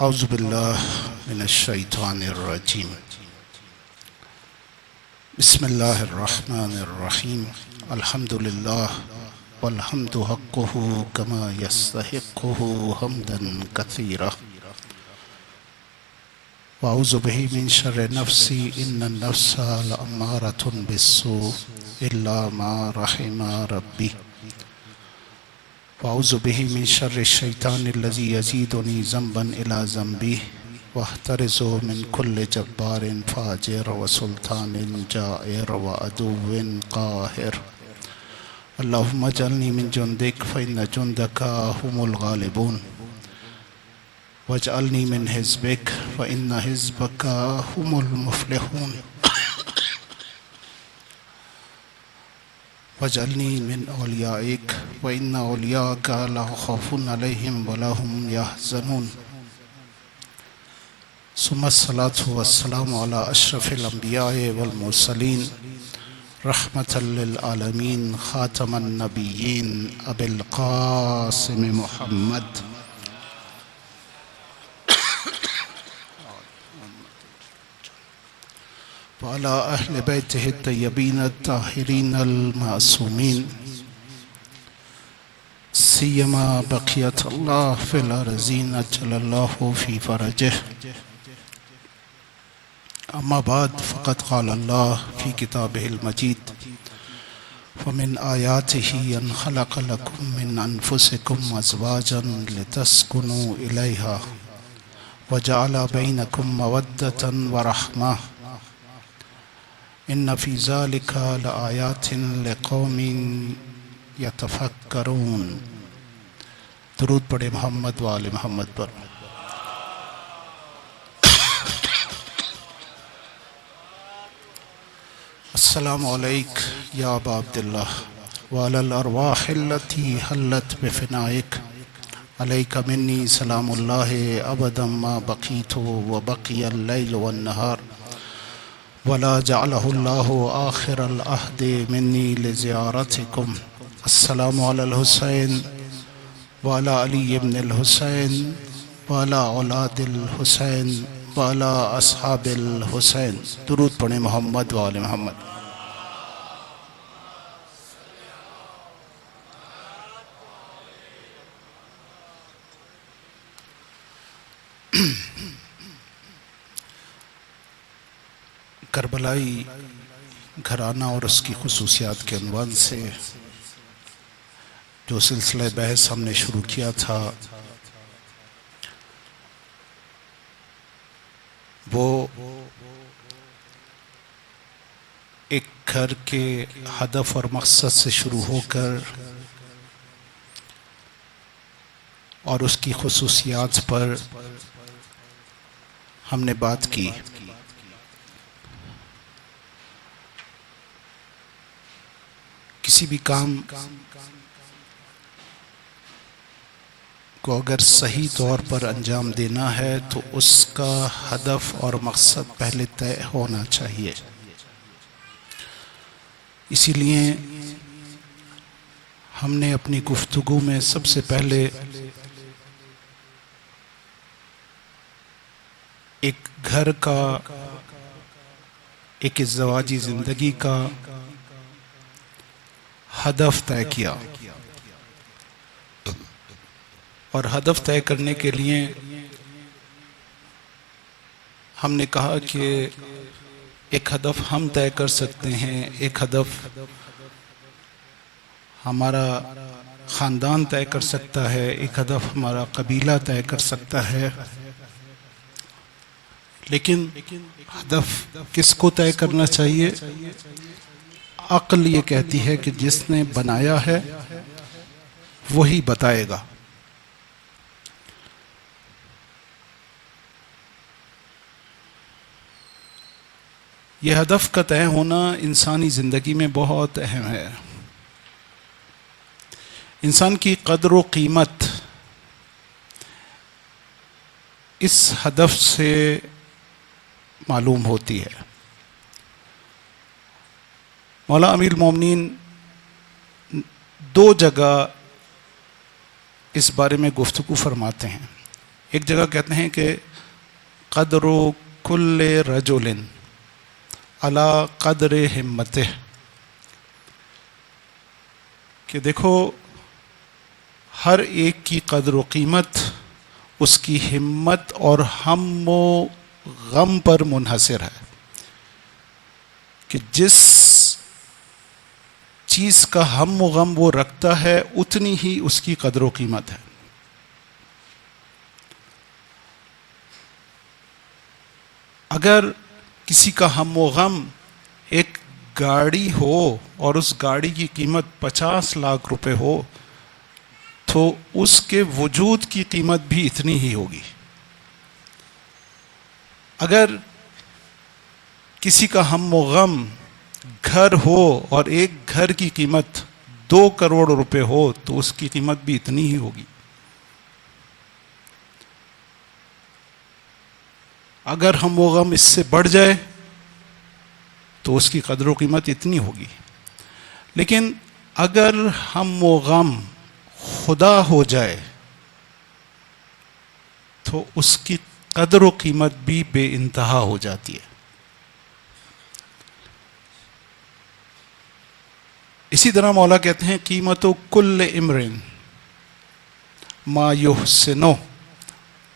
اعوذ باللہ من الشیطان الرجیم بسم اللہ الرحمن الرحیم الحمد للہ والحمد حقہ کما یستحقہ حمدا کثیرا واعوذ بہ من شر نفسی ان النفس لامارۃ بالسوء الا ما رحم ربی واعوذ بہ من شر الشیطان الذی یزیدنی ذنبا الی ذنبی واحترز من کل جبار فاجر وسلطان جائر وعدو قاہر اللہم اجعلنی من جندک فإن جندک هم الغالبون واجعلنی من حزبک فإن حزبک هم المفلحون واجعلنی من اولیائک وإن اولیاءک لا خوف علیہم ولا هم یحزنون ثم الصلاة والسلام علی اشرف الانبیاء والمرسلین رحمة للعالمین خاتم النبیین ابی القاسم محمد وعلى أهل بيته الطيبين الطاهرين المعصومين سيما بقية الله في الأرضين أجل الله في فرجه أما بعد فقد قال الله في كتابه المجيد ومن آياته أن خلق لكم من أنفسكم أزواجا لتسكنوا إليها وجعل بينكم مودة ورحمة ان فی ذلک لآیات لقوم یتفکرون درود پڑھے محمد و آل محمد پر السلام علیک یا ابا عبداللہ وعلی الارواح التي حلت بفنائک علیک منی سلام اللہ ابدا ما بقیت وبقی اللیل والنہار ولا جعله الله آخر العهد مني لزيارتكم السلام على الحسين وعلى علي بن الحسين وعلى اولاد الحسين وعلى اصحاب الحسين درود پڑھیں محمد و آل محمد کربلائی گھرانہ اور اس کی خصوصیات کے عنوان سے جو سلسلہ بحث ہم نے شروع کیا تھا وہ ایک گھر کے ہدف اور مقصد سے شروع ہو کر اور اس کی خصوصیات پر ہم نے بات کی کسی بھی کام کو اگر صحیح طور پر انجام دینا ہے تو اس کا ہدف اور مقصد پہلے طے ہونا چاہیے اسی لیے ہم نے اپنی گفتگو میں سب سے پہلے ایک گھر کا ایک ازدواجی زندگی کا ہدف طے کیا اور ہدف طے کرنے کے لیے ہم نے کہا کہ ایک ہدف ہم طے کر سکتے ہیں ایک ہدف ہمارا خاندان طے کر سکتا ہے ایک ہدف ہمارا قبیلہ طے کر سکتا ہے لیکن ہدف کس کو طے کرنا چاہیے عقل یہ کہتی ہے کہ جس نے بنایا ہے وہی بتائے گا یہ ہدف کا طے ہونا انسانی زندگی میں بہت اہم ہے انسان کی قدر و قیمت اس ہدف سے معلوم ہوتی ہے مولا امیر المومنین دو جگہ اس بارے میں گفتگو فرماتے ہیں ایک جگہ کہتے ہیں کہ قدر کل رجل علی قدر ہمتہ، کہ دیکھو ہر ایک کی قدر و قیمت اس کی ہمت اور ہم و غم پر منحصر ہے، کہ جس چیز کا ہم و غم وہ رکھتا ہے اتنی ہی اس کی قدر و قیمت ہے۔ اگر کسی کا ہم و غم ایک گاڑی ہو اور اس گاڑی کی قیمت 50 لاکھ روپے ہو تو اس کے وجود کی قیمت بھی اتنی ہی ہوگی۔ اگر کسی کا ہم و غم گھر ہو اور ایک گھر کی قیمت 2 کروڑ روپے ہو تو اس کی قیمت بھی اتنی ہی ہوگی۔ اگر ہم و غم اس سے بڑھ جائے تو اس کی قدر و قیمت اتنی ہوگی۔ لیکن اگر ہم و غم خدا ہو جائے تو اس کی قدر و قیمت بھی بے انتہا ہو جاتی ہے۔ اسی طرح مولا کہتے ہیں قیمت کل امرٍ ما یحسنہ،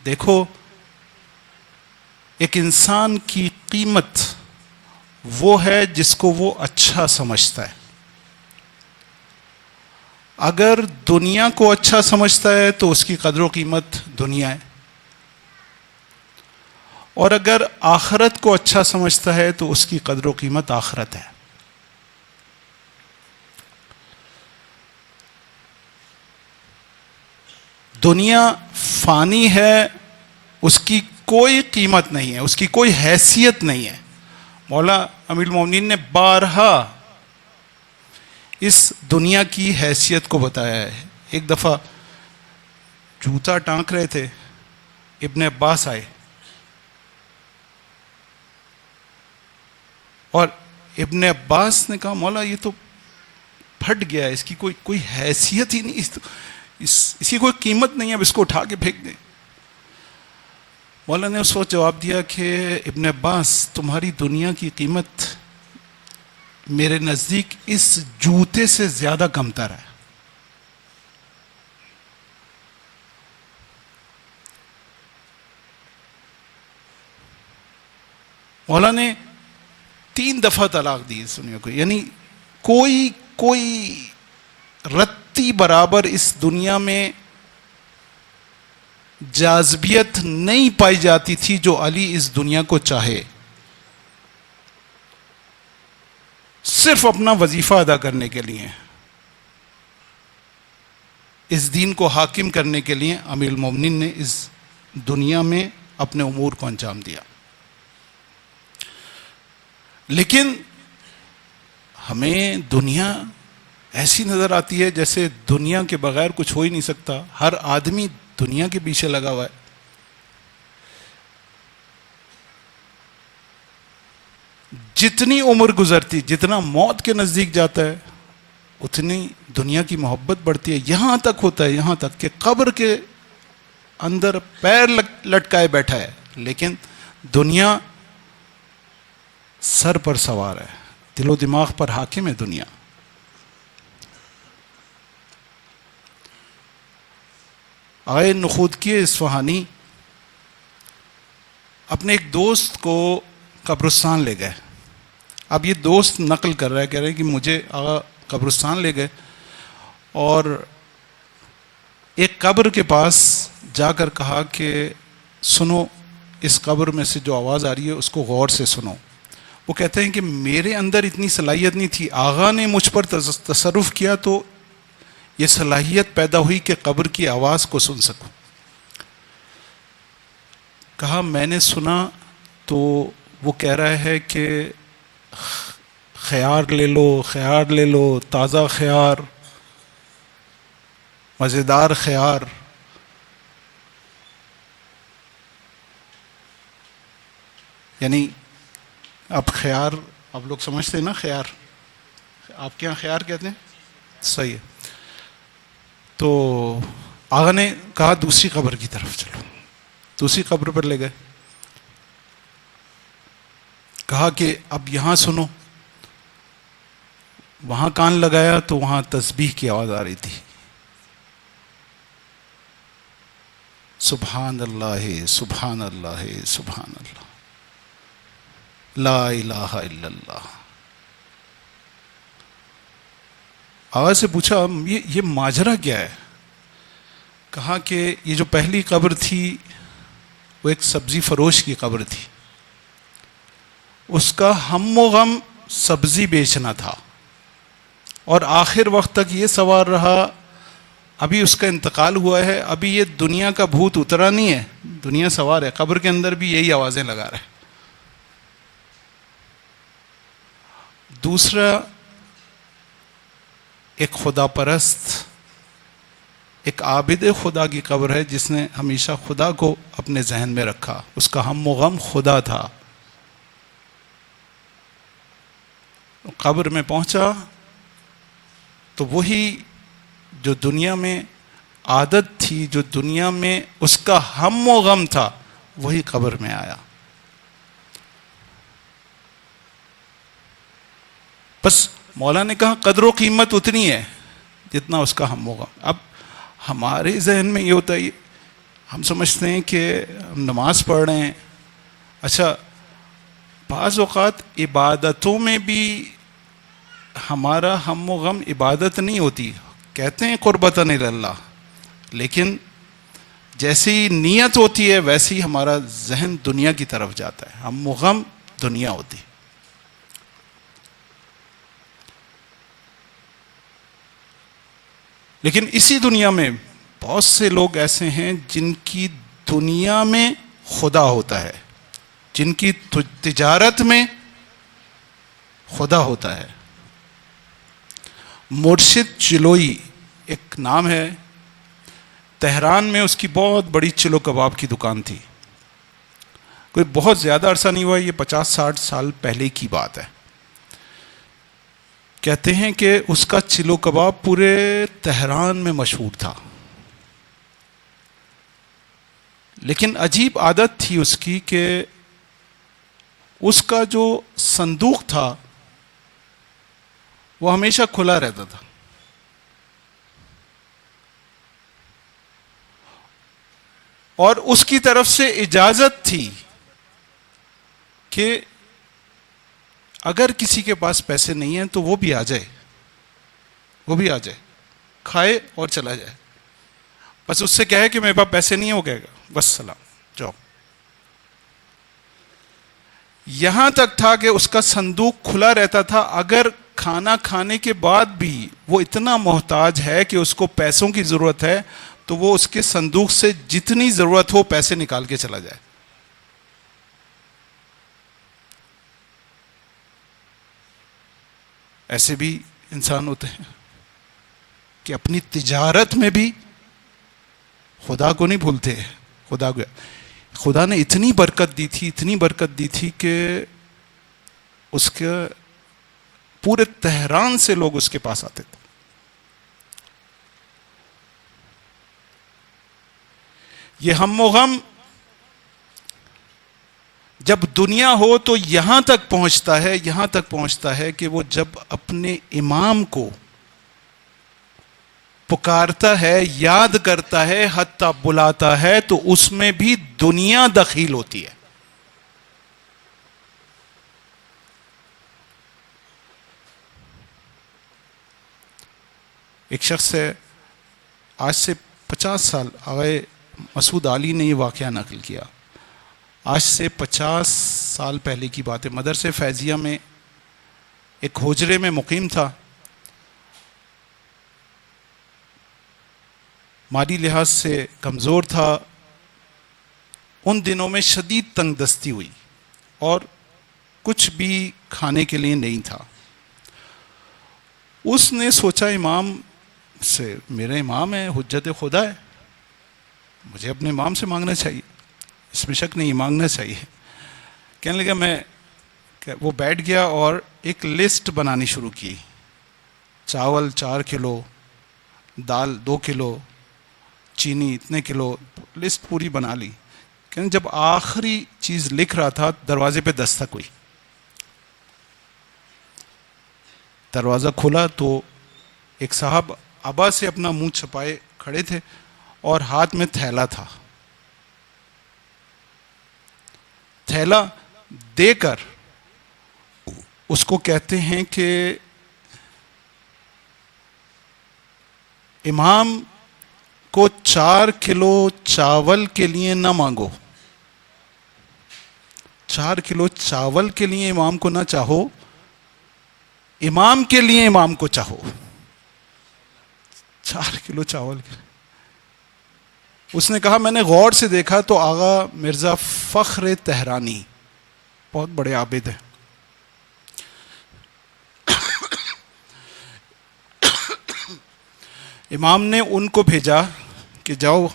دیکھو ایک انسان کی قیمت وہ ہے جس کو وہ اچھا سمجھتا ہے۔ اگر دنیا کو اچھا سمجھتا ہے تو اس کی قدر و قیمت دنیا ہے، اور اگر آخرت کو اچھا سمجھتا ہے تو اس کی قدر و قیمت آخرت ہے۔ دنیا فانی ہے، اس کی کوئی قیمت نہیں ہے، اس کی کوئی حیثیت نہیں ہے۔ مولا امیر المومنین نے بارہا اس دنیا کی حیثیت کو بتایا ہے۔ ایک دفعہ جوتا ٹانک رہے تھے، ابن عباس آئے اور ابن عباس نے کہا مولا یہ تو پھٹ گیا ہے، اس کی کوئی حیثیت ہی نہیں، اس کی کوئی قیمت نہیں ہے، اب اس کو اٹھا کے پھینک دیں۔ مولا نے اس وقت جواب دیا کہ ابن عباس تمہاری دنیا کی قیمت میرے نزدیک اس جوتے سے زیادہ کمتر ہے۔ مولا نے 3 دفعہ طلاق دی اس دنیا کو، یعنی کوئی رتی برابر اس دنیا میں جاذبیت نہیں پائی جاتی تھی جو علی اس دنیا کو چاہے، صرف اپنا وظیفہ ادا کرنے کے لیے، اس دین کو حاکم کرنے کے لیے امیر المومنین نے اس دنیا میں اپنے امور کو انجام دیا۔ لیکن ہمیں دنیا ایسی نظر آتی ہے جیسے دنیا کے بغیر کچھ ہو ہی نہیں سکتا، ہر آدمی دنیا کے پیچھے لگا ہوا ہے۔ جتنی عمر گزرتی، جتنا موت کے نزدیک جاتا ہے اتنی دنیا کی محبت بڑھتی ہے، یہاں تک ہوتا ہے، یہاں تک کہ قبر کے اندر پیر لٹکائے بیٹھا ہے لیکن دنیا سر پر سوار ہے، دل و دماغ پر حاکم ہے دنیا۔ آئے نخودکی اصفہانی اپنے ایک دوست کو قبرستان لے گئے۔ اب یہ دوست نقل کر رہا ہے، کہہ رہے ہیں کہ مجھے آقا قبرستان لے گئے اور ایک قبر کے پاس جا کر کہا کہ سنو، اس قبر میں سے جو آواز آ رہی ہے اس کو غور سے سنو۔ وہ کہتے ہیں کہ میرے اندر اتنی صلاحیت نہیں تھی، آقا نے مجھ پر تصرف کیا تو یہ صلاحیت پیدا ہوئی کہ قبر کی آواز کو سن سکوں۔ کہا میں نے سنا تو وہ کہہ رہا ہے کہ خیار لے لو، خیار لے لو، تازہ خیار، مزیدار خیار۔ یعنی اب خیار آپ لوگ سمجھتے ہیں نا، خیار آپ کے یہاں خیار کہتے ہیں، صحیح ہے۔ تو آقا نے کہا دوسری قبر کی طرف چلو، دوسری قبر پر لے گئے، کہا کہ اب یہاں سنو. وہاں کان لگایا تو وہاں تسبیح کی آواز آ رہی تھی. سبحان اللہ سبحان اللہ سبحان اللہ لا الہ الا اللہ. آواز سے پوچھا یہ ماجرا کیا ہے؟ کہا کہ یہ جو پہلی قبر تھی وہ ایک سبزی فروش کی قبر تھی، اس کا ہم و غم سبزی بیچنا تھا، اور آخر وقت تک یہ سوال رہا. ابھی اس کا انتقال ہوا ہے، ابھی یہ دنیا کا بھوت اترا نہیں ہے، دنیا سوار ہے، قبر کے اندر بھی یہی آوازیں لگا رہے. دوسرا ایک خدا پرست، ایک عابد خدا کی قبر ہے جس نے ہمیشہ خدا کو اپنے ذہن میں رکھا، اس کا ہم و غم خدا تھا. قبر میں پہنچا تو وہی جو دنیا میں عادت تھی، جو دنیا میں اس کا ہم و غم تھا، وہی قبر میں آیا. بس مولا نے کہا قدر و قیمت اتنی ہے جتنا اس کا ہم و غم. اب ہمارے ذہن میں یہ ہوتا ہے، ہم سمجھتے ہیں کہ ہم نماز پڑھ رہے ہیں. اچھا، بعض اوقات عبادتوں میں بھی ہمارا ہم و غم عبادت نہیں ہوتی، کہتے ہیں قربتاً اللہ، لیکن جیسی نیت ہوتی ہے ویسی ہمارا ذہن دنیا کی طرف جاتا ہے، ہم و غم دنیا ہوتی. لیکن اسی دنیا میں بہت سے لوگ ایسے ہیں جن کی دنیا میں خدا ہوتا ہے، جن کی تجارت میں خدا ہوتا ہے. مرشد چلوئی ایک نام ہے، تہران میں اس کی بہت بڑی چلو کباب کی دکان تھی. کوئی بہت زیادہ عرصہ نہیں ہوا، یہ 50-60 سال پہلے کی بات ہے. کہتے ہیں کہ اس کا چلو کباب پورے تہران میں مشہور تھا. لیکن عجیب عادت تھی اس کی کہ اس کا جو صندوق تھا وہ ہمیشہ کھلا رہتا تھا. اور اس کی طرف سے اجازت تھی کہ اگر کسی کے پاس پیسے نہیں ہیں تو وہ بھی آ جائے، وہ بھی آ جائے، کھائے اور چلا جائے. بس اس سے کہے کہ میرے پاس پیسے نہیں ہیں، وہ کہے گا بس سلام جاؤ. یہاں تک تھا کہ اس کا صندوق کھلا رہتا تھا. اگر کھانا کھانے کے بعد بھی وہ اتنا محتاج ہے کہ اس کو پیسوں کی ضرورت ہے تو وہ اس کے صندوق سے جتنی ضرورت ہو پیسے نکال کے چلا جائے. ایسے بھی انسان ہوتے ہیں کہ اپنی تجارت میں بھی خدا کو نہیں بھولتے. خدا نے اتنی برکت دی تھی، اتنی برکت دی تھی کہ اس کے پورے تہران سے لوگ اس کے پاس آتے تھے. یہ ہم و غم جب دنیا ہو تو یہاں تک پہنچتا ہے، یہاں تک پہنچتا ہے کہ وہ جب اپنے امام کو پکارتا ہے، یاد کرتا ہے، حتیٰ بلاتا ہے تو اس میں بھی دنیا دخیل ہوتی ہے. ایک شخص ہے، آج سے 50 سال آغائے مسعود علی نے یہ واقعہ نقل کیا. آج سے 50 سال پہلے کی بات ہے. مدرسے فیضیہ میں ایک حجرے میں مقیم تھا. مالی لحاظ سے کمزور تھا. ان دنوں میں شدید تنگ دستی ہوئی اور کچھ بھی کھانے کے لیے نہیں تھا. اس نے سوچا امام سے، میرے امام ہے، حجت خدا ہے، مجھے اپنے امام سے مانگنا چاہیے، اس میں شک نہیں، مانگنا چاہیے. کہنے لگا وہ بیٹھ گیا اور ایک لسٹ بنانی شروع کی. چاول 4 کلو، دال 2 کلو، چینی اتنے کلو، لسٹ پوری بنا لی. کہ جب آخری چیز لکھ رہا تھا دروازے پہ دستک ہوئی. دروازہ کھلا تو ایک صاحب ابا سے اپنا منہ چھپائے کھڑے تھے اور ہاتھ میں تھیلا تھا. تھیلا دے کر اس کو کہتے ہیں کہ امام کو 4 کلو چاول کے لیے نہ مانگو. 4 کلو چاول کے لیے امام کو نہ چاہو، امام کے لیے امام کو چاہو. 4 کلو چاول کے. اس نے کہا میں نے غور سے دیکھا تو آغا مرزا فخر تہرانی بہت بڑے عابد ہیں. امام نے ان کو بھیجا کہ جاؤ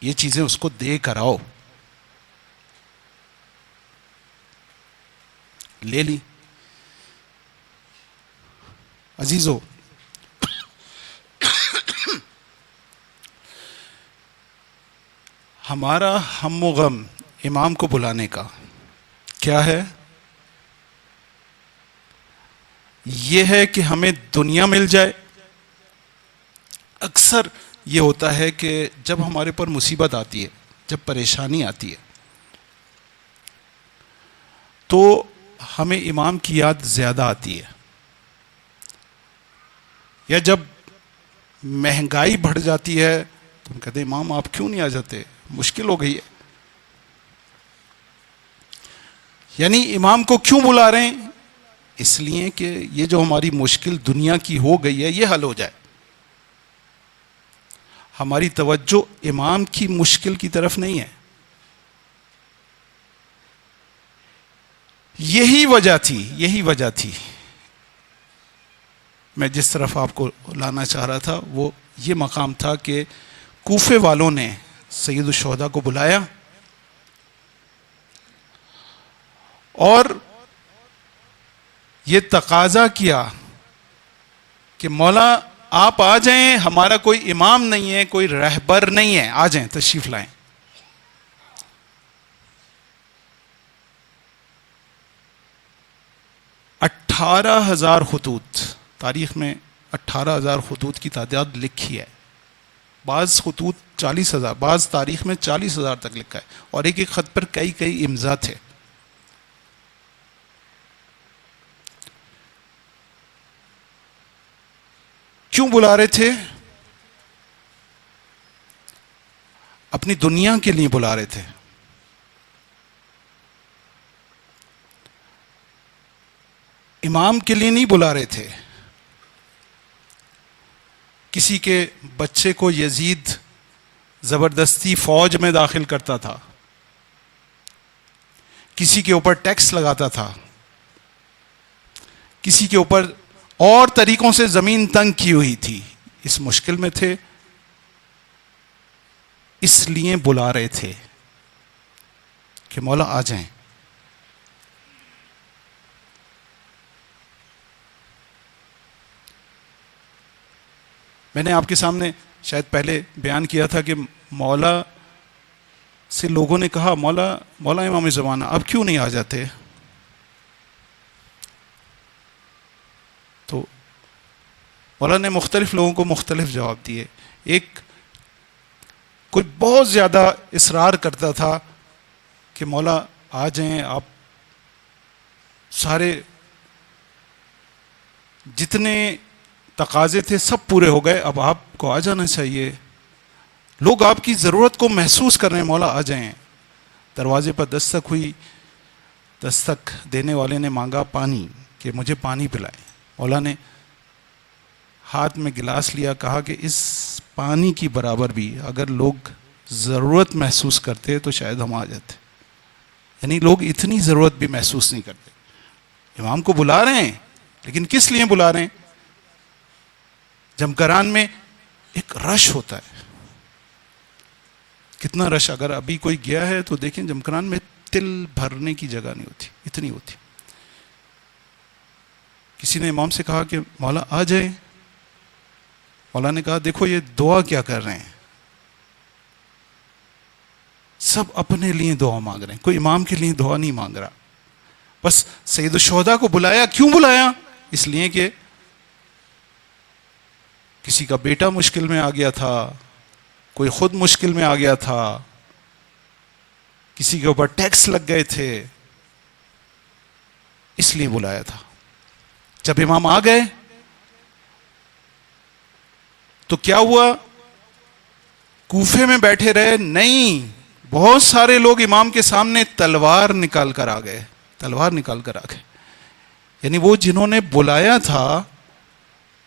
یہ چیزیں اس کو دے کر آؤ. لے لی. عزیزو، ہمارا ہم و غم امام کو بلانے کا کیا ہے؟ یہ ہے کہ ہمیں دنیا مل جائے. اکثر یہ ہوتا ہے کہ جب ہمارے پر مصیبت آتی ہے، جب پریشانی آتی ہے، تو ہمیں امام کی یاد زیادہ آتی ہے. یا جب مہنگائی بڑھ جاتی ہے تو ہم کہتے ہیں امام آپ کیوں نہیں آ جاتے، مشکل ہو گئی ہے. یعنی امام کو کیوں بلا رہے ہیں؟ اس لیے کہ یہ جو ہماری مشکل دنیا کی ہو گئی ہے یہ حل ہو جائے. ہماری توجہ امام کی مشکل کی طرف نہیں ہے. یہی وجہ تھی میں جس طرف آپ کو لانا چاہ رہا تھا وہ یہ مقام تھا کہ کوفے والوں نے سید الشہداء کو بلایا اور یہ تقاضا کیا کہ مولا آپ آ جائیں، ہمارا کوئی امام نہیں ہے، کوئی رہبر نہیں ہے، آ جائیں، تشریف لائیں. 18,000 خطوط، تاریخ میں 18,000 خطوط کی تعداد لکھی ہے. بعض خطوط 40,000، بعض تاریخ میں 40,000 تک لکھا ہے، اور ایک ایک خط پر کئی امضا تھے. کیوں بلا رہے تھے؟ اپنی دنیا کے لیے بلا رہے تھے. امام کے لیے نہیں بلا رہے تھے. کسی کے بچے کو یزید زبردستی فوج میں داخل کرتا تھا، کسی کے اوپر ٹیکس لگاتا تھا، کسی کے اوپر اور طریقوں سے زمین تنگ کی ہوئی تھی، اس مشکل میں تھے، اس لیے بلا رہے تھے کہ مولا آ جائیں. میں نے آپ کے سامنے شاید پہلے بیان کیا تھا کہ مولا سے لوگوں نے کہا مولا امام زمانہ اب کیوں نہیں آ جاتے؟ تو مولا نے مختلف لوگوں کو مختلف جواب دیے. ایک کوئی بہت زیادہ اصرار کرتا تھا کہ مولا آ جائیں، آپ سارے جتنے تقاضے تھے سب پورے ہو گئے، اب آپ کو آ جانا چاہیے، لوگ آپ کی ضرورت کو محسوس کر رہے ہیں، مولا آ جائیں. دروازے پر دستک ہوئی. دستک دینے والے نے مانگا پانی، کہ مجھے پانی پلائیں. مولا نے ہاتھ میں گلاس لیا، کہا کہ اس پانی کی برابر بھی اگر لوگ ضرورت محسوس کرتے تو شاید ہم آ جاتے. یعنی لوگ اتنی ضرورت بھی محسوس نہیں کرتے. امام کو بلا رہے ہیں، لیکن کس لیے بلا رہے ہیں؟ جمکران میں ایک رش ہوتا ہے. کتنا رش، اگر ابھی کوئی گیا ہے تو دیکھیں جمکران میں تل بھرنے کی جگہ نہیں ہوتی، اتنی ہوتی. کسی نے امام سے کہا کہ مولا آ جائیں. مولا نے کہا دیکھو یہ دعا کیا کر رہے ہیں. سب اپنے لیے دعا مانگ رہے ہیں، کوئی امام کے لیے دعا نہیں مانگ رہا. بس سید الشہداء کو بلایا، کیوں بلایا؟ اس لیے کہ کسی کا بیٹا مشکل میں آ گیا تھا، کوئی خود مشکل میں آ گیا تھا، کسی کے اوپر ٹیکس لگ گئے تھے، اس لیے بلایا تھا. جب امام آ گئے تو کیا ہوا؟ کوفے میں بیٹھے رہے؟ نہیں، بہت سارے لوگ امام کے سامنے تلوار نکال کر آ گئے، تلوار نکال کر آ گئے. یعنی وہ جنہوں نے بلایا تھا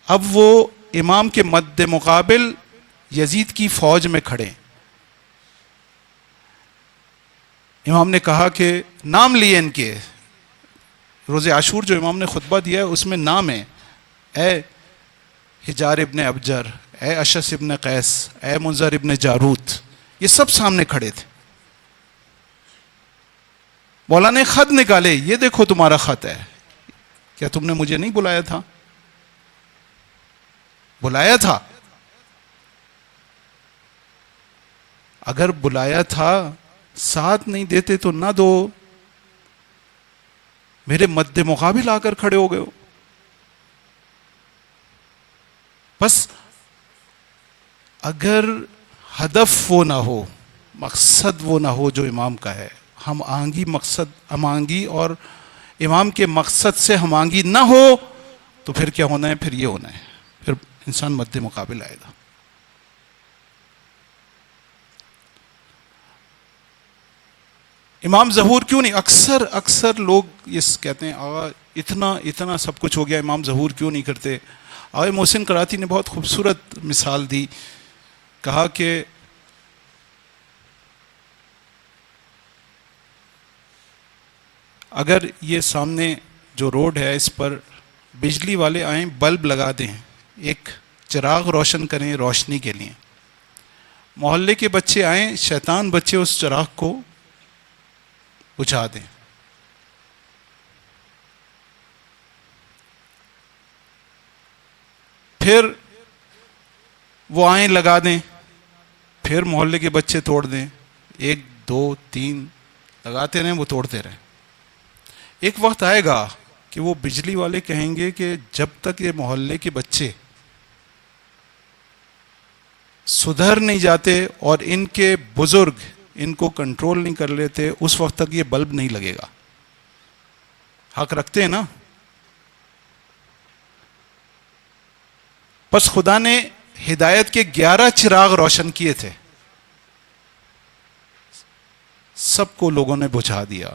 اب وہ امام کے مد مقابل یزید کی فوج میں کھڑے. امام نے کہا کہ نام لیے ان کے، روز عاشور جو امام نے خطبہ دیا ہے اس میں نام ہے، اے حجار ابن ابجر، اے اشس ابن قیس، اے منذر ابن جاروت، یہ سب سامنے کھڑے تھے. مولا نے خط نکالے، یہ دیکھو تمہارا خط ہے، کیا تم نے مجھے نہیں بلایا تھا؟ بلایا تھا. اگر بلایا تھا ساتھ نہیں دیتے تو نہ دو، میرے مد مقابل آ کر کھڑے ہو گئے ہو. بس اگر ہدف وہ نہ ہو، مقصد وہ نہ ہو جو امام کا ہے، ہم آہنگی اور امام کے مقصد سے ہم آہنگی نہ ہو تو پھر کیا ہونا ہے؟ پھر یہ ہونا ہے، پھر انسان مد مقابل آئے گا. امام ظہور کیوں نہیں؟ اکثر لوگ یہ کہتے ہیں آقا اتنا سب کچھ ہو گیا، امام ظہور کیوں نہیں کرتے؟ آقا محسن کراتی نے بہت خوبصورت مثال دی، کہا کہ اگر یہ سامنے جو روڈ ہے اس پر بجلی والے آئیں، بلب لگا دیں، ایک چراغ روشن کریں روشنی کے لیے، محلے کے بچے آئیں، شیطان بچے اس چراغ کو بجھا دیں. پھر وہ آئیں لگا دیں، پھر محلے کے بچے توڑ دیں، 1 2 3 لگاتے رہیں، وہ توڑتے رہیں. ایک وقت آئے گا کہ وہ بجلی والے کہیں گے کہ جب تک یہ محلے کے بچے سدھر نہیں جاتے اور ان کے بزرگ ان کو کنٹرول نہیں کر لیتے اس وقت تک یہ بلب نہیں لگے گا. حق رکھتے ہیں نا؟ بس خدا نے ہدایت کے 11 چراغ روشن کیے تھے، سب کو لوگوں نے بجھا دیا،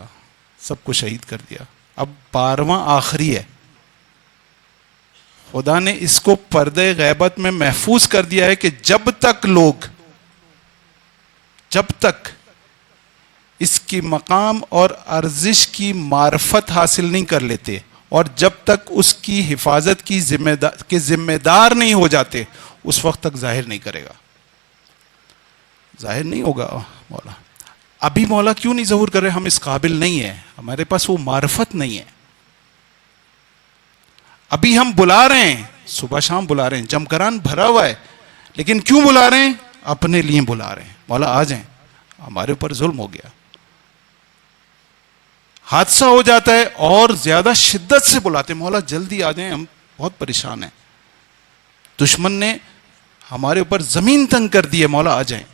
سب کو شہید کر دیا. اب 12واں آخری ہے. خدا نے اس کو پردے غیبت میں محفوظ کر دیا ہے کہ جب تک اس کی مقام اور ارزش کی معرفت حاصل نہیں کر لیتے اور جب تک اس کی حفاظت کی ذمہ دار نہیں ہو جاتے اس وقت تک ظاہر نہیں کرے گا، ظاہر نہیں ہوگا. مولا ابھی مولا کیوں نہیں ظہور کر رہے؟ ہم اس قابل نہیں ہیں، ہمارے پاس وہ معرفت نہیں ہے. ابھی ہم بلا رہے ہیں، صبح شام بلا رہے ہیں، جمکران بھرا ہوا ہے، لیکن کیوں بلا رہے ہیں؟ اپنے لیے بلا رہے ہیں. مولا آ جائیں، ہمارے اوپر ظلم ہو گیا. حادثہ ہو جاتا ہے اور زیادہ شدت سے بلاتے ہیں، مولا جلدی آ جائیں، ہم بہت پریشان ہیں، دشمن نے ہمارے اوپر زمین تنگ کر دی ہے، مولا آ جائیں.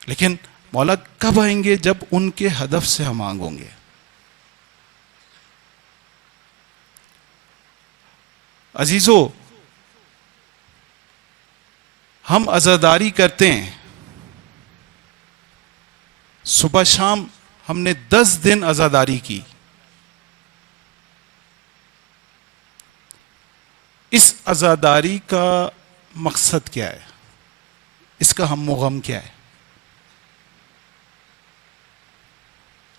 لیکن مولا کب آئیں گے؟ جب ان کے ہدف سے ہم آنگ ہوں گے. عزیزو، ہم عزاداری کرتے ہیں، صبح شام ہم نے 10 دن عزاداری کی. اس عزاداری کا مقصد کیا ہے؟ اس کا ہم و غم کیا ہے؟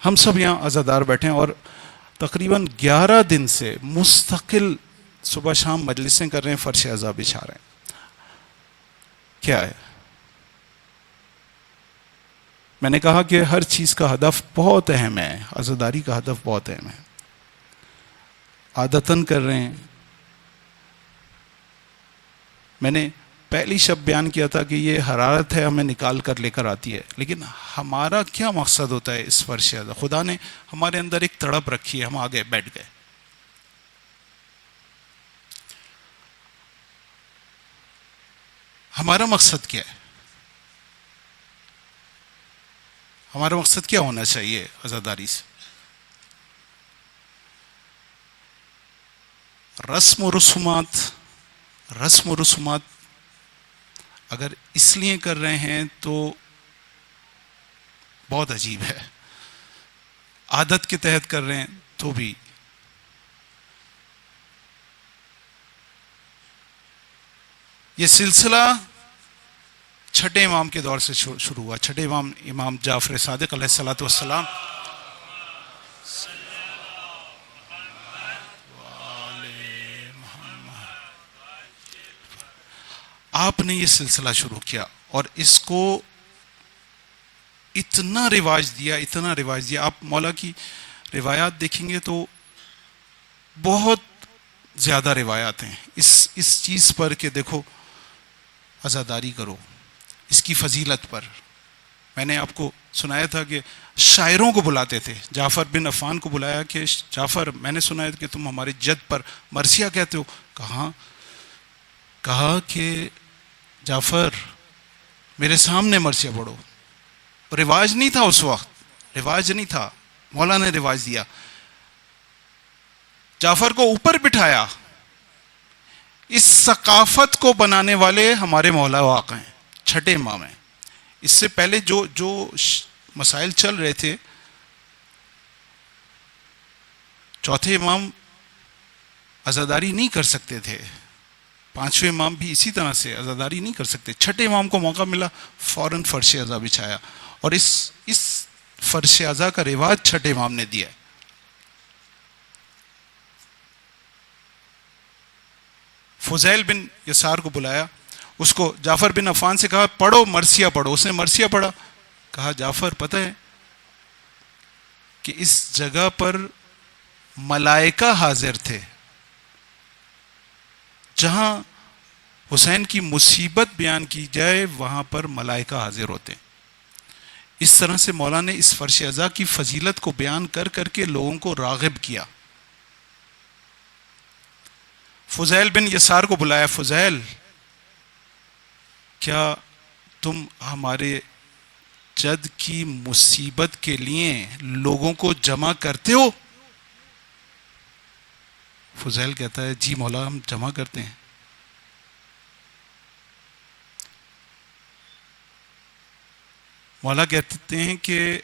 ہم سب یہاں عزادار بیٹھے ہیں اور تقریباً 11 دن سے مستقل صبح شام مجلسیں کر رہے ہیں، فرش عزا بچھا رہے ہیں. کیا ہے؟ میں نے کہا کہ ہر چیز کا ہدف بہت اہم ہے، عزاداری کا ہدف بہت اہم ہے. عادتاً کر رہے ہیں، میں نے پہلی شب بیان کیا تھا کہ یہ حرارت ہے ہمیں نکال کر لے کر آتی ہے، لیکن ہمارا کیا مقصد ہوتا ہے اس فرش اعضا؟ خدا نے ہمارے اندر ایک تڑپ رکھی ہے، ہم آگے بیٹھ گئے. ہمارا مقصد کیا ہے؟ ہمارا مقصد کیا ہونا چاہیے عزاداری سے؟ رسم و رسومات اگر اس لیے کر رہے ہیں تو بہت عجیب ہے، عادت کے تحت کر رہے ہیں تو بھی. یہ سلسلہ چھٹے امام کے دور سے شروع ہوا. چھٹے امام جعفر صادق علیہ الصلوۃ والسلام آپ نے یہ سلسلہ شروع کیا اور اس کو اتنا رواج دیا. آپ مولا کی روایات دیکھیں گے تو بہت زیادہ روایات ہیں اس چیز پر کہ دیکھو عزاداری کرو، اس کی فضیلت پر. میں نے آپ کو سنایا تھا کہ شاعروں کو بلاتے تھے. جعفر بن عفان کو بلایا کہ جعفر، میں نے سنا ہے کہ تم ہمارے جد پر مرثیہ کہتے ہو. کہا کہ جعفر میرے سامنے مرثیہ پڑھو. رواج نہیں تھا اس وقت، رواج نہیں تھا، مولا نے رواج دیا. جعفر کو اوپر بٹھایا. اس ثقافت کو بنانے والے ہمارے مولا واقع ہیں، چھٹے امام ہیں. اس سے پہلے جو مسائل چل رہے تھے، چوتھے امام عزاداری نہیں کر سکتے تھے، پانچویں امام بھی اسی طرح سے عزاداری نہیں کر سکتے. چھٹے امام کو موقع ملا، فوراً فرش اعضا بچھایا، اور اس فرش اعضا کا رواج چھٹے امام نے دیا. فضیل بن یسار کو بلایا، اس کو جعفر بن عفان سے کہا پڑھو مرثیہ پڑھو. اس نے مرثیہ پڑھا. کہا جعفر پتہ ہے کہ اس جگہ پر ملائکہ حاضر تھے، جہاں حسین کی مصیبت بیان کی جائے وہاں پر ملائکہ حاضر ہوتے ہیں. اس طرح سے مولا نے اس فرش اعضا کی فضیلت کو بیان کر کر کے لوگوں کو راغب کیا. فضیل بن یسار کو بلایا، فضیل کیا تم ہمارے جد کی مصیبت کے لیے لوگوں کو جمع کرتے ہو؟ فضیل کہتا ہے جی مولا ہم جمع کرتے ہیں. مولا کہتے ہیں کہ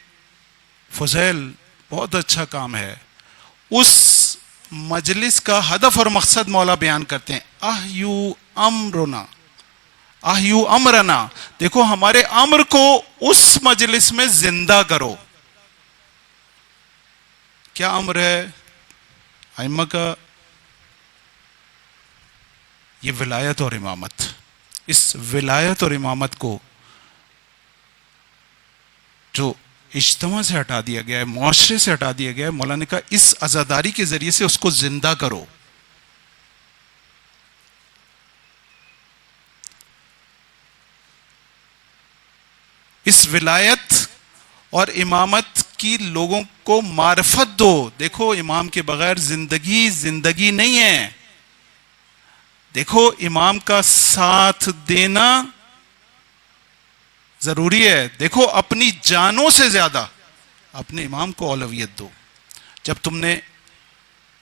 فضیل بہت اچھا کام ہے. اس مجلس کا ہدف اور مقصد مولا بیان کرتے ہیں، احیو امرنا، دیکھو ہمارے امر کو اس مجلس میں زندہ کرو. کیا امر ہے ائمہ کا؟ یہ ولایت اور امامت. اس ولایت اور امامت کو جو اجتماع سے ہٹا دیا گیا ہے، معاشرے سے ہٹا دیا گیا ہے، مولا نے کہا اس عزاداری کے ذریعے سے اس کو زندہ کرو. اس ولایت اور امامت کی لوگوں کو معرفت دو. دیکھو امام کے بغیر زندگی نہیں ہے. دیکھو امام کا ساتھ دینا ضروری ہے. دیکھو اپنی جانوں سے زیادہ اپنے امام کو اولویت دو. جب تم نے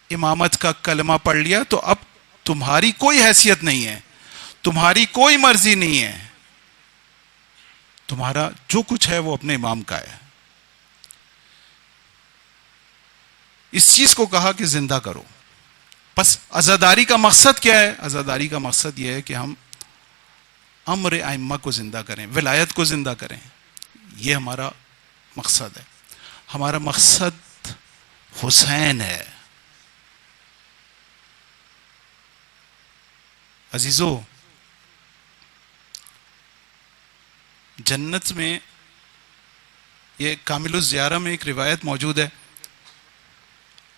امامت کا کلمہ پڑھ لیا تو اب تمہاری کوئی حیثیت نہیں ہے، تمہاری کوئی مرضی نہیں ہے، تمہارا جو کچھ ہے وہ اپنے امام کا ہے. اس چیز کو کہا کہ زندہ کرو. بس عزاداری کا مقصد کیا ہے؟ عزاداری کا مقصد یہ ہے کہ ہم امر ائمہ کو زندہ کریں، ولایت کو زندہ کریں. یہ ہمارا مقصد ہے. ہمارا مقصد حسین ہے. عزیزو، جنت میں یہ کامل الزیارہ میں ایک روایت موجود ہے.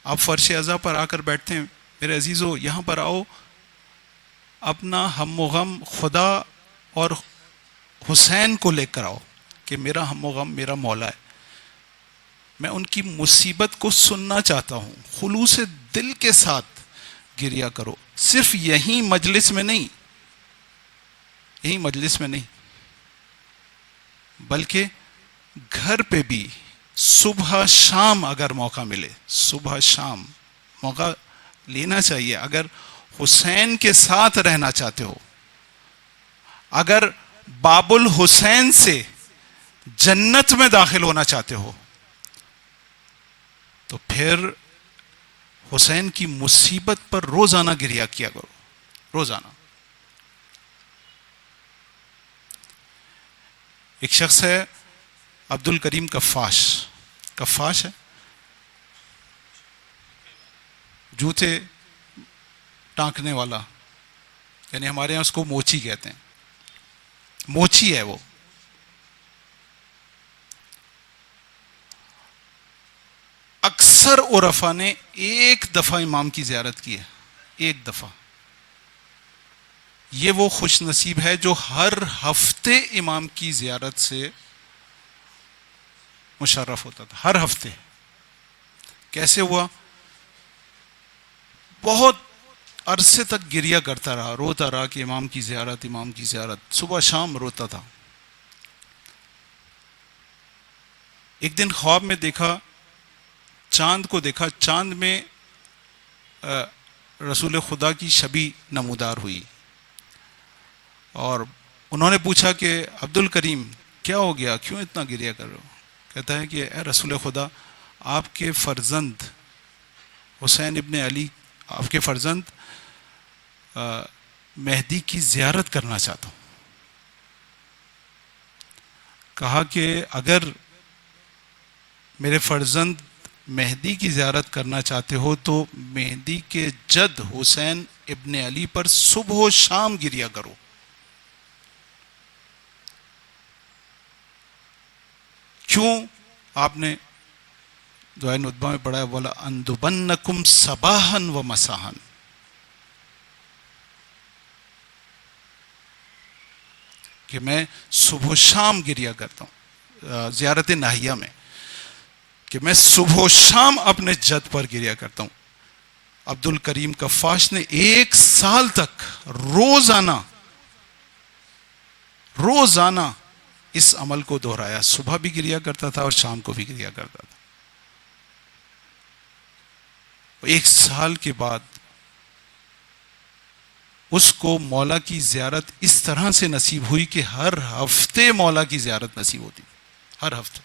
آپ فرش اعضا پر آ کر بیٹھتے ہیں، میرے عزیزو یہاں پر آؤ، اپنا ہم و غم خدا اور حسین کو لے کر آؤ کہ میرا ہم و غم میرا مولا ہے، میں ان کی مصیبت کو سننا چاہتا ہوں، خلوص دل کے ساتھ گریا کرو. صرف یہیں مجلس میں نہیں، یہیں مجلس میں نہیں، بلکہ گھر پہ بھی صبح شام اگر موقع ملے، صبح شام موقع لینا چاہیے. اگر حسین کے ساتھ رہنا چاہتے ہو، اگر باب الحسین سے جنت میں داخل ہونا چاہتے ہو، تو پھر حسین کی مصیبت پر روزانہ گریا کیا کرو، روزانہ. ایک شخص ہے عبد الکریم کفاش، کفاش ہے، جوتے ٹانکنے والا، یعنی ہمارے یہاں اس کو موچی کہتے ہیں، موچی ہے وہ. اکثر عرفا نے ایک دفعہ امام کی زیارت کی ہے، ایک دفعہ. یہ وہ خوش نصیب ہے جو ہر ہفتے امام کی زیارت سے مشرف ہوتا تھا، ہر ہفتے. کیسے ہوا؟ بہت عرصے تک گریا کرتا رہا، روتا رہا کہ امام کی زیارت، امام کی زیارت، صبح شام روتا تھا. ایک دن خواب میں دیکھا، چاند کو دیکھا، چاند میں رسول خدا کی شبیہ نمودار ہوئی، اور انہوں نے پوچھا کہ عبد الکریم کیا ہو گیا، کیوں اتنا گریا کر رہے ہو؟ کہتا ہے کہ اے رسول خدا، آپ کے فرزند حسین ابن علی، آپ کے فرزند مہدی کی زیارت کرنا چاہتا ہوں. کہا کہ اگر میرے فرزند مہدی کی زیارت کرنا چاہتے ہو تو مہدی کے جد حسین ابن علی پر صبح و شام گریا کرو. کیوں؟ آپ نے دعائے ندبہ میں پڑھا ہے، بولا اندبنکم صباحا و مساحا، کہ میں صبح و شام گریا کرتا ہوں. زیارت ناہیہ میں کہ میں صبح و شام اپنے جد پر گریا کرتا ہوں. عبد الکریم کفاش نے 1 سال تک روزانہ اس عمل کو دہرایا، صبح بھی گریا کرتا تھا اور شام کو بھی گریا کرتا تھا. 1 سال کے بعد اس کو مولا کی زیارت اس طرح سے نصیب ہوئی کہ ہر ہفتے مولا کی زیارت نصیب ہوتی، ہر ہفتے.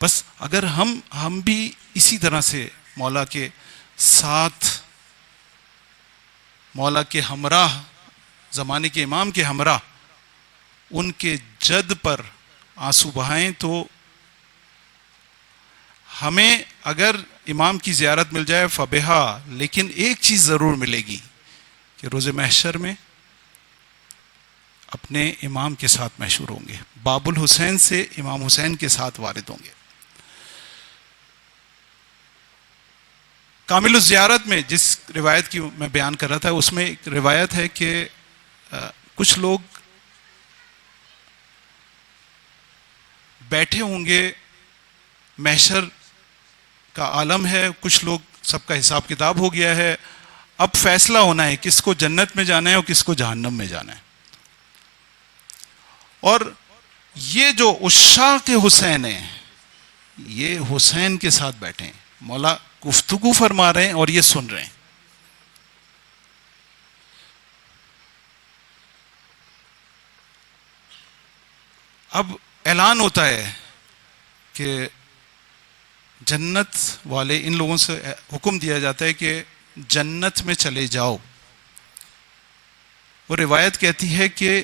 بس اگر ہم بھی اسی طرح سے مولا کے ساتھ، مولا کے ہمراہ، زمانے کے امام کے ہمراہ ان کے جد پر آنسو بہائیں، تو ہمیں اگر امام کی زیارت مل جائے فبہا، لیکن ایک چیز ضرور ملے گی کہ روز محشر میں اپنے امام کے ساتھ محشور ہوں گے، باب الحسین سے امام حسین کے ساتھ وارد ہوں گے. کامل الزیارت میں جس روایت کی میں بیان کر رہا تھا، اس میں ایک روایت ہے کہ کچھ لوگ بیٹھے ہوں گے، محشر کا عالم ہے، کچھ لوگ، سب کا حساب کتاب ہو گیا ہے، اب فیصلہ ہونا ہے کس کو جنت میں جانا ہے اور کس کو جہنم میں جانا ہے. اور یہ جو عشاق حسین ہیں، یہ حسین کے ساتھ بیٹھے ہیں، مولا گفتگو فرما رہے ہیں اور یہ سن رہے ہیں. اب اعلان ہوتا ہے کہ جنت والے، ان لوگوں سے حکم دیا جاتا ہے کہ جنت میں چلے جاؤ. وہ روایت کہتی ہے کہ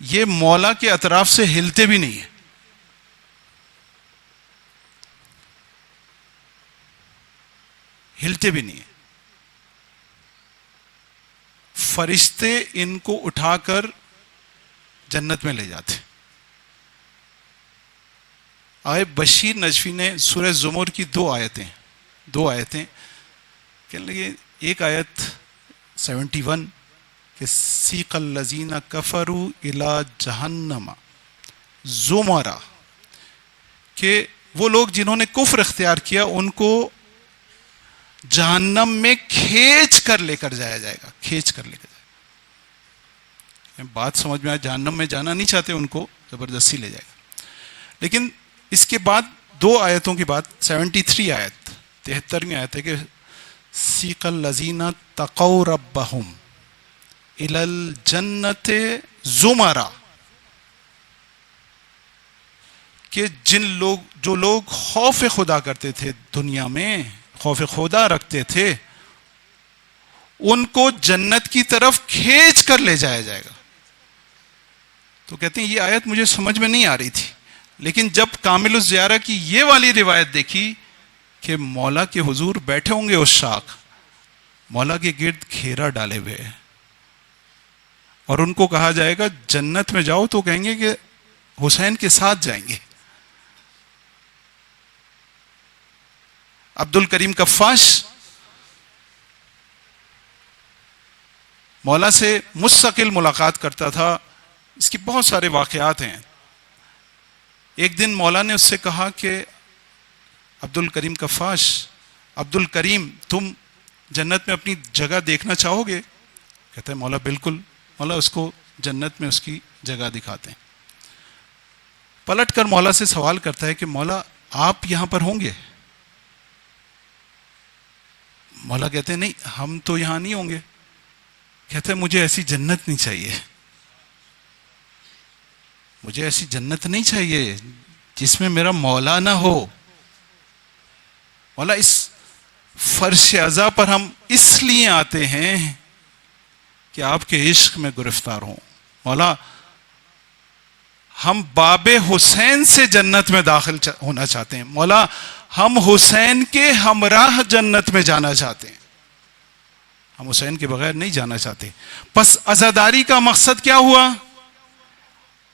یہ مولا کے اطراف سے ہلتے بھی نہیں ہیں، ہلتے بھی نہیں ہیں. فرشتے ان کو اٹھا کر جنت میں لے جاتے. آئے بشیر نجفی نے سورہ زمر کی دو آیتیں کہنے لگے ایک آیت 71 کہ سیق الذین کفروا الی جہنم زمرا، کہ وہ لوگ جنہوں نے کفر اختیار کیا ان کو جہنم میں کھینچ کر لے کر جایا جائے گا، کھینچ کر لے کر جائے گا. بات سمجھ میں آئے، جہنم میں جانا نہیں چاہتے، ان کو زبردستی لے جائے گا. لیکن اس کے بعد دو آیتوں کی بات، 73 آیت 73ویں آیت ہے کہ سیق الذین تقوا ربہم الی الجنۃ زمرا، کہ جو لوگ خوف خدا کرتے تھے دنیا میں، خوف خدا رکھتے تھے، ان کو جنت کی طرف کھینچ کر لے جایا جائے گا. تو کہتے ہیں یہ آیت مجھے سمجھ میں نہیں آ رہی تھی، لیکن جب کامل الزیارہ کی یہ والی روایت دیکھی کہ مولا کے حضور بیٹھے ہوں گے اس شاخ، مولا کے گرد گھیرا ڈالے ہوئے، اور ان کو کہا جائے گا جنت میں جاؤ، تو کہیں گے کہ حسین کے ساتھ جائیں گے. عبد الکریم کفاش مولا سے مستقل ملاقات کرتا تھا، اس کی بہت سارے واقعات ہیں. ایک دن مولا نے اس سے کہا کہ عبد الکریم کفاش، عبد الکریم تم جنت میں اپنی جگہ دیکھنا چاہو گے؟ کہتا ہے مولا بالکل. مولا اس کو جنت میں اس کی جگہ دکھاتے ہیں. پلٹ کر مولا سے سوال کرتا ہے کہ مولا آپ یہاں پر ہوں گے؟ مولا کہتے ہیں نہیں، ہم تو یہاں نہیں ہوں گے. کہتے ہیں مجھے ایسی جنت نہیں چاہیے، مجھے ایسی جنت نہیں چاہیے جس میں میرا مولا نہ ہو. مولا اس فرش عزا پر ہم اس لیے آتے ہیں کہ آپ کے عشق میں گرفتار ہوں. مولا ہم باب حسین سے جنت میں داخل ہونا چاہتے ہیں. مولا ہم حسین کے ہمراہ جنت میں جانا چاہتے ہیں، ہم حسین کے بغیر نہیں جانا چاہتے. پس عزاداری کا مقصد کیا ہوا؟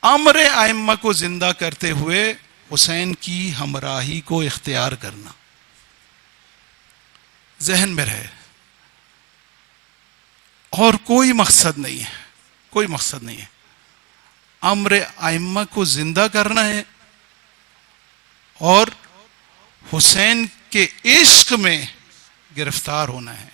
امر ائمہ کو زندہ کرتے ہوئے حسین کی ہمراہی کو اختیار کرنا. ذہن میں رہے، اور کوئی مقصد نہیں ہے، کوئی مقصد نہیں ہے. امر ائمہ کو زندہ کرنا ہے اور حسین کے عشق میں گرفتار ہونا ہے،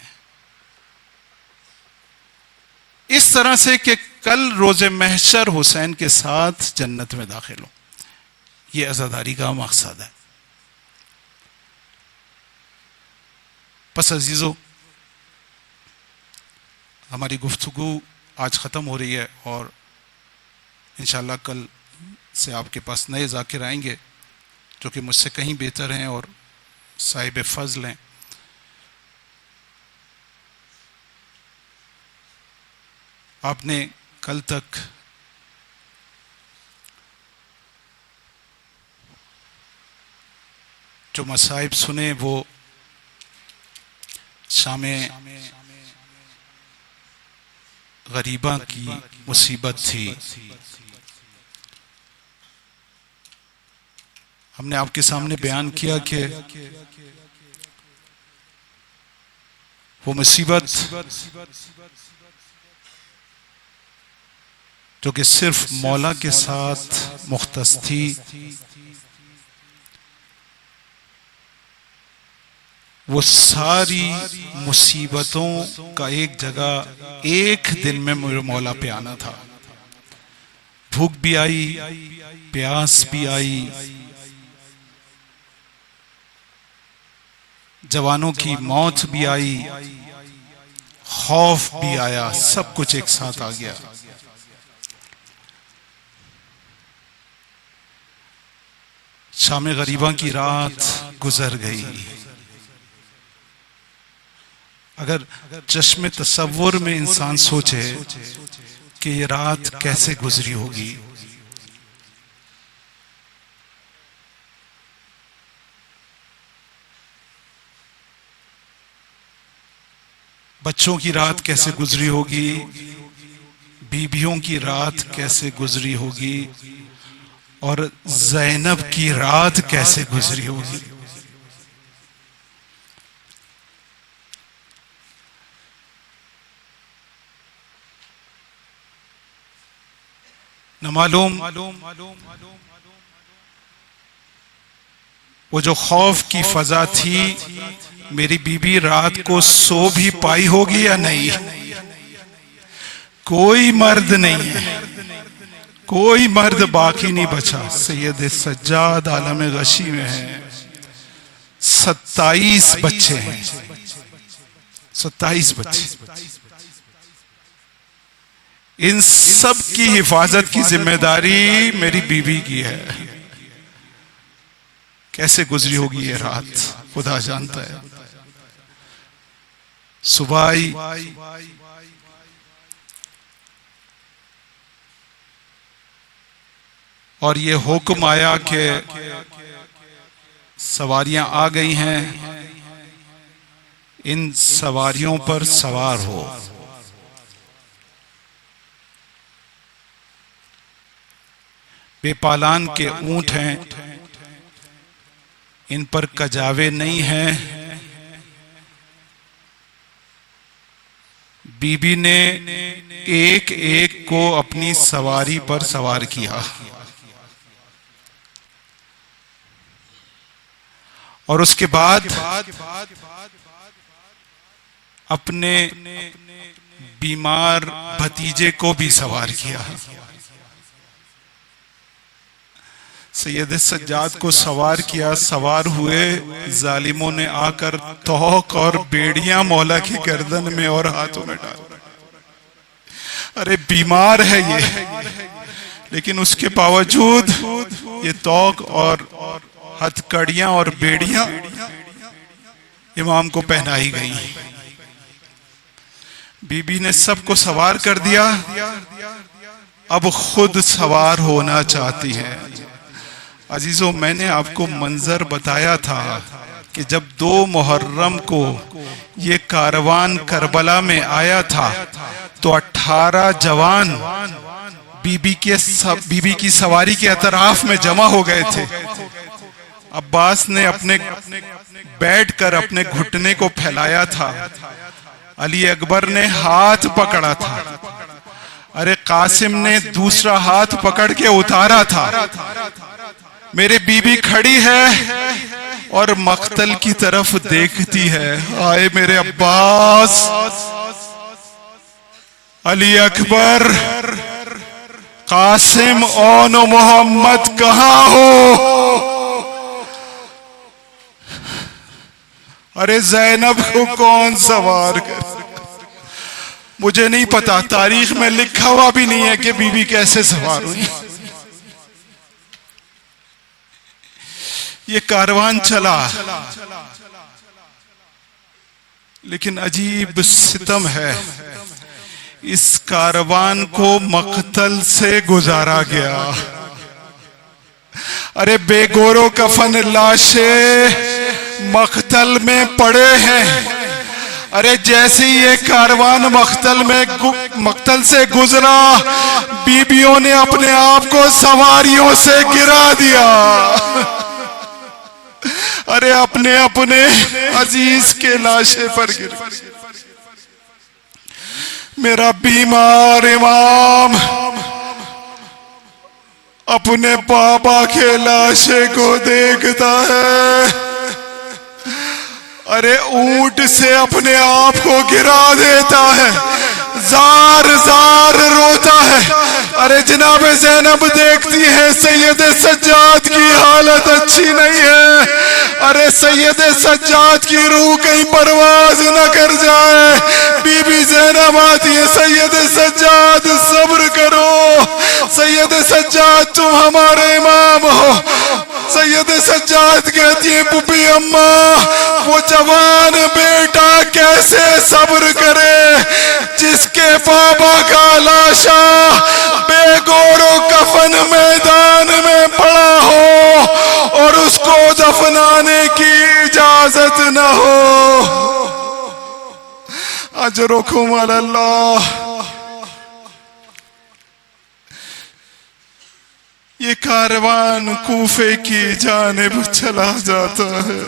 اس طرح سے کہ کل روز محشر حسین کے ساتھ جنت میں داخل ہو. یہ عزاداری کا مقصد ہے. پس عزیزو، ہماری گفتگو آج ختم ہو رہی ہے، اور انشاءاللہ کل سے آپ کے پاس نئے ذاکر آئیں گے جو کہ مجھ سے کہیں بہتر ہیں اور صاحب فضل ہیں. آپ نے کل تک جو مصائب سنے وہ شام غریبہ کی مصیبت تھی. ہم نے آپ کے سامنے بیان کیا کہ وہ مصیبت جو کہ صرف مولا کے ساتھ مختص تھی، وہ ساری مصیبتوں کا ایک جگہ ایک دن میں میرے مولا پہ آنا تھا. بھوک بھی آئی، پیاس بھی آئی، جوانوں کی موت بھی آئی، خوف بھی آیا، سب کچھ ایک ساتھ آ گیا. شام غریبہ کی رات گزر گئی. اگر چشم تصور میں انسان سوچے کہ یہ رات کیسے گزری ہوگی، بچوں کی رات کیسے گزری ہوگی، بیویوں کی رات کیسے گزری ہوگی، اور زینب کی رات کیسے گزری ہوگی. نہ معلوم وہ جو خوف کی فضا تھی میری بیوی رات کو سو بھی پائی ہوگی یا نہیں. کوئی مرد نہیں ہے، کوئی مرد باقی نہیں بچا. سید سجاد عالم غشی میں ہے، 27 بچے ہیں، 27 بچے. ان سب کی حفاظت کی ذمہ داری میری بیوی کی ہے. کیسے گزری ہوگی یہ رات خدا جانتا ہے. صبح آئی، اور یہ حکم آیا کہ سواریاں آ گئی ہیں، ان سواریوں پر سوار ہو. بے پالان کے اونٹ ہیں، ان پر کجاوے نہیں ہیں. بی بی نے ایک ایک کو اپنی سواری پر سوار کیا، اور اس کے بعد اپنے بیمار بھتیجے کو بھی سوار کیا. سید سجاد کو سوار کیا، سوار ہوئے. ظالموں نے آ کر توق اور بیڑیاں مولا کی گردن میں اور ہاتھوں میں ڈال. ارے بیمار ہے یہ، لیکن اس کے باوجود یہ توق اور ہتھ کڑیاں اور بیڑیاں امام کو پہنائی گئی. بی بی نے سب کو سوار کر دیا، اب خود سوار ہونا چاہتی ہیں. عزیزو، میں نے آپ کو منظر بتایا تھا کہ جب 2 محرم کو یہ کاروان کربلا میں آیا تھا تو 18 جوان بی بی کی سواری کے اطراف میں جمع ہو گئے تھے. عباس نے بیٹھ کر اپنے گھٹنے کو پھیلایا تھا، علی اکبر نے ہاتھ پکڑا تھا، ارے قاسم نے دوسرا ہاتھ پکڑ کے اتارا تھا. میرے بی بی کھڑی ہے اور مقتل کی طرف دیکھتی ہے. آئے میرے عباس، علی اکبر، قاسم اون و محمد کہاں ہو؟ ارے زینب کو کون سوار کر؟ مجھے نہیں پتا، تاریخ میں لکھا ہوا بھی نہیں ہے کہ بی بی کیسے سوار ہوئی. یہ کاروان چلا، لیکن عجیب ستم ہے، اس کاروان کو مقتل سے گزارا گیا. ارے بے گورو کفن لاشیں مقتل میں پڑے ہیں. ارے جیسے یہ کاروان مقتل سے گزرا، بیویوں نے اپنے آپ کو سواریوں سے گرا دیا. ارے اپنے عزیز کے لاشے پر گر. میرا بیمار امام اپنے بابا کے لاشے کو دیکھتا ہے، ارے اونٹ سے اپنے آپ کو گرا دیتا ہے، زار زار روتا ہے. ارے جناب زینب دیکھتی ہے سید سجاد کی حالت اچھی نہیں ہے. ارے سید سجاد کی روح کہیں پرواز نہ کر جائے. بی بی زینب آتی ہے، سید سجاد صبر کرو، سید سجاد تم ہمارے امام ہو. سید سجاد کہتی ہے پپی اماں، وہ جوان بیٹا کیسے صبر کرے جس کے بابا کا لاشا بے گور و کفن میدان میں پڑا ہو اور اس کو دفنانے کی اجازت نہ ہو. اجرکم علی اللہ. یہ کاروان کوفے کی جانب چلا جاتا ہے،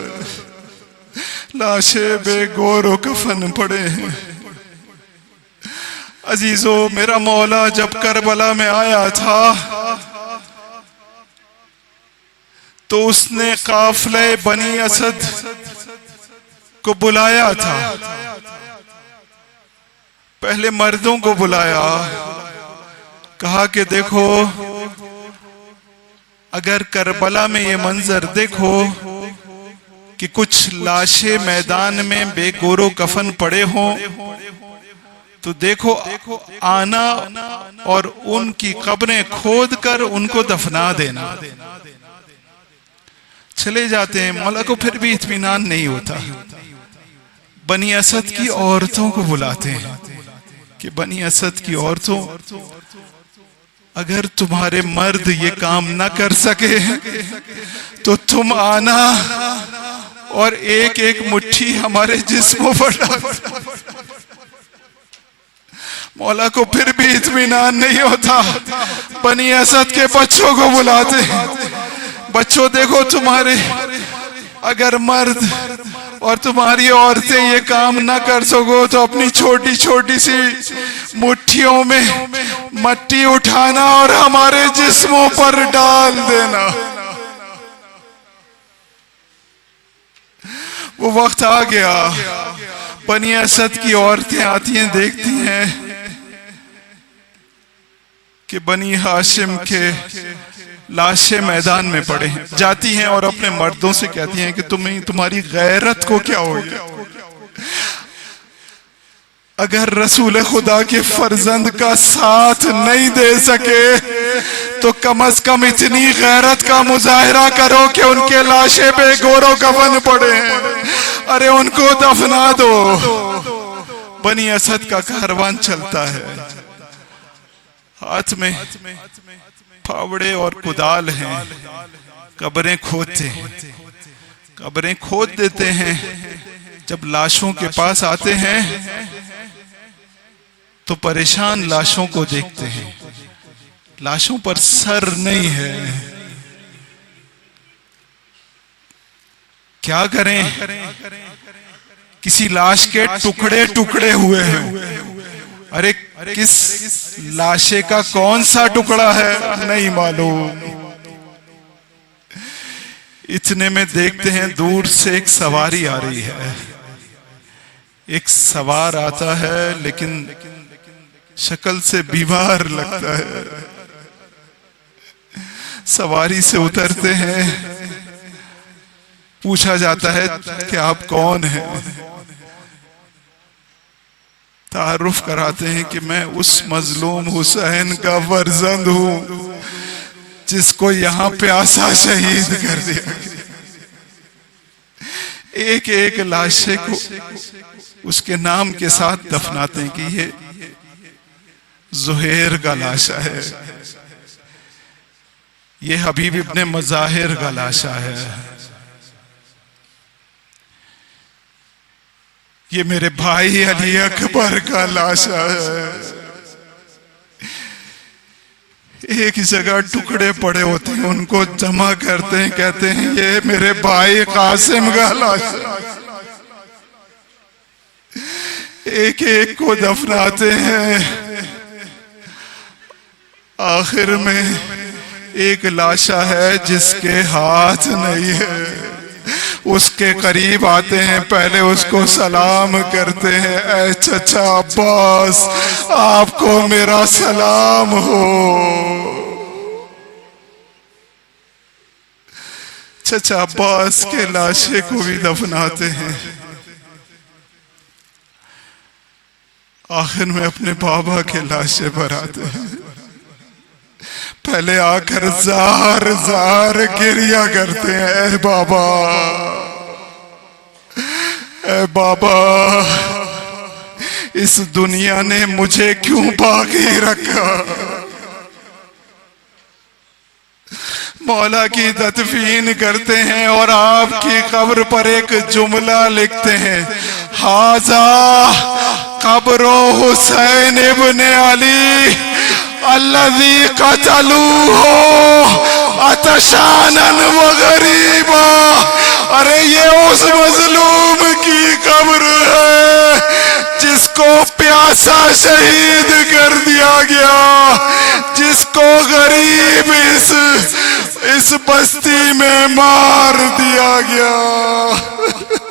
لاشیں بے گور و کفن پڑے ہیں. عزیزو، میرا مولا جب کربلا میں آیا تھا تو اس نے قافلہ بنی اسد کو بلایا تھا. پہلے مردوں کو بلایا، کہا کہ دیکھو اگر کربلا میں یہ منظر دیکھو کہ کچھ لاشیں میدان میں بے گور و کفن پڑے ہوں تو دیکھو آنا اور ان کی قبریں کھود کر ان کو دفنا دینا. چلے جاتے ہیں. مولا کو پھر بھی اطمینان نہیں ہوتا. بنی اسد کی عورتوں کو بلاتے ہیں کہ بنی اسد کی عورتوں، اگر تمہارے مرد یہ کام نہ کر سکے تو تم آنا اور ایک ایک مٹھی ہمارے جسموں پر ڈال. مولا کو پھر بھی اطمینان نہیں ہوتا. بنی اسد کے بچوں کو بلاتے ہیں. بچوں دیکھو، تمہارے اگر مرد اور تمہاری عورتیں یہ کام نہ کر سکو تو اپنی چھوٹی چھوٹی سی مٹھیوں میں مٹی اٹھانا اور ہمارے جسموں پر ڈال دینا. وہ وقت آ گیا. بنی اسد کی عورتیں آتی ہیں، دیکھتی ہیں کہ بنی ہاشم کے لاشیں میدان میں پڑے ہیں. جاتی ہیں اور اپنے مردوں سے کہتی ہیں کہ تمہاری غیرت کو کیا ہو گیا؟ اگر رسول خدا کے فرزند کا ساتھ نہیں دے سکے تو کم از کم اتنی غیرت کا مظاہرہ کرو کہ ان کے لاشیں بے گور و کفن پڑے ہیں، ارے ان کو دفنا دو. بنی اسد کا کاروان چلتا ہے، ہاتھ میں پھاوڑے اور کدال ہیں، قبریں کھودتے ہیں، قبریں کھود دیتے ہیں. جب لاشوں کے پاس آتے ہیں تو پریشان لاشوں کو دیکھتے ہیں. لاشوں پر سر نہیں ہے. کیا کریں؟ کسی لاش کے ٹکڑے ٹکڑے ہوئے ہیں. ارے کس لاشے کا کون سا ٹکڑا ہے نہیں معلوم. اتنے میں دیکھتے ہیں دور سے ایک سواری آ رہی ہے. ایک سوار آتا ہے لیکن شکل سے بیمار لگتا ہے. سواری سے اترتے ہیں، پوچھا جاتا ہے کہ آپ کون ہیں؟ تعارف کراتے ہیں کہ میں اس مظلوم حسین کا فرزند ہوں جس کو یہاں پیاسا شہید کر دیا گیا. ایک ایک لاشے کو اس کے نام کے ساتھ دفناتے ہیں کہ یہ زہیر کا لاشا ہے، یہ حبیب ابن مظاہر کا لاشا ہے، یہ میرے بھائی علی اکبر کا لاشا ہے. ایک جگہ ٹکڑے پڑے ہوتے ہیں، ان کو جمع کرتے ہیں، کہتے ہیں یہ میرے بھائی قاسم کا لاشا. ایک ایک کو دفناتے ہیں. آخر میں ایک لاشا ہے جس کے ہاتھ نہیں ہے. اس کے قریب آتے ہیں، پہلے اس کو سلام کرتے ہیں، اے چچا عباس آپ کو میرا سلام ہو. چچا عباس کے لاشے کو بھی دفناتے ہیں. آخر میں اپنے بابا کے لاشے پر آتے ہیں. پہلے آ کر زار زار گریا کرتے ہیں، اے بابا اے بابا اس دنیا نے مجھے کیوں باقی رکھا. مولا کی تدفین کرتے ہیں اور آپ کی قبر پر ایک جملہ لکھتے ہیں، ھذا قبر حسین ابن علی الذی قتلوہ عطشانا وغریبا. ارے یہ اس مظلوم کی قبر ہے جس کو پیاس ایسا شہید کر دیا گیا جس کو غریب اس بستی میں مار دیا گیا.